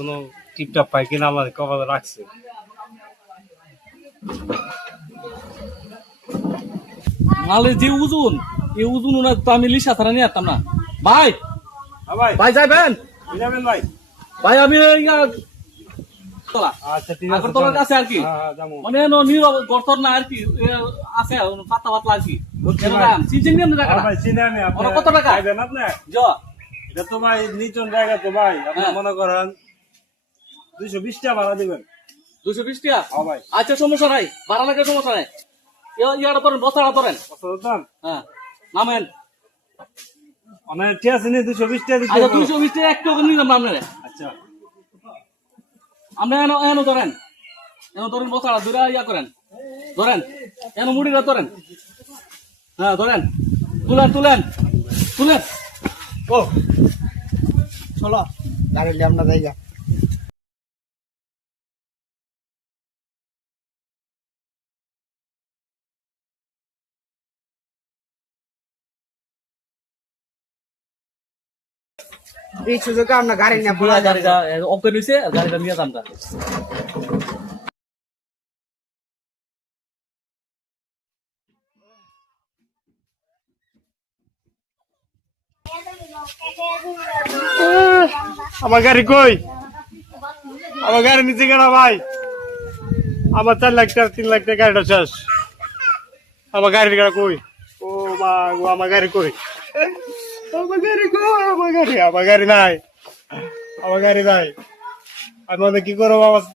কোনো টিপটাপ পাই কিনা আমাদের কপালে রাখছে। মালের যে ওজন এই ওজন ওনার তো আমি লিসা ছাড়া নিয়ে আসতাম না। ভাই ভাই ভাই যাইবেন যাবেন ভাই? ভাই আমি আচ্ছা ঠিক আছে, আগরতলার কাছে আর কি, যাবো। মানে নীরব গর্তর না আর কি আছে পাতলা পাতলা আর কি। বুঝছি ভাই। সিজন নিয়ে টাকা ভাই চিনি আমি, আপনি কত টাকা? খাইবেন আপনি? জ এটা তো ভাই নিচন জায়গা তো ভাই, আপনি হ্যাঁ। মনে করেন 220 টাকা ভাড়া দিবেন। 220 টাকা? হ্যাঁ ভাই। আচ্ছা সমস্যা নাই, ভাড়া লাগে সমস্যা নাই। ইয়াটা ধরেন, বস্তাটা ধরেন। বুঝতাম হ্যাঁ নামেন। মানে ঠিক আছে নি, 220 টাকা দিতে আচ্ছা হবে। 220 টাকা একটু নিলাম না আপনারা। আচ্ছা আপনি এনো ধরেন, এনো ধরেন, বস্তাটা ধরে ইয়া করেন, ধরেন এনো মুড়িটা ধরেন। হ্যাঁ ধরেন, তুলেন তুলেন তুলেন। ও চলো গাড়ি নিয়ে আমরা জায়গা এই সুযোগে আমরা গাড়ি নিয়ে পুরা গাড়িটা অফ করে দিয়েছে, গাড়িটা নিয়ে যান। আমার গাড়ি কই? আমার গাড়ি নিচে কেনা ভাই, আমার 4 লাখ টাকা 3 লাখ টাকা গাড়িটা শেষ। আমার গাড়ির গাড়ি কই? ও মা গো, আমার গাড়ি কই? আমার গাড়ি কই? আমার গাড়ি নাই, আমার গাড়ি নাই। আমি মানে কি করবো? আমার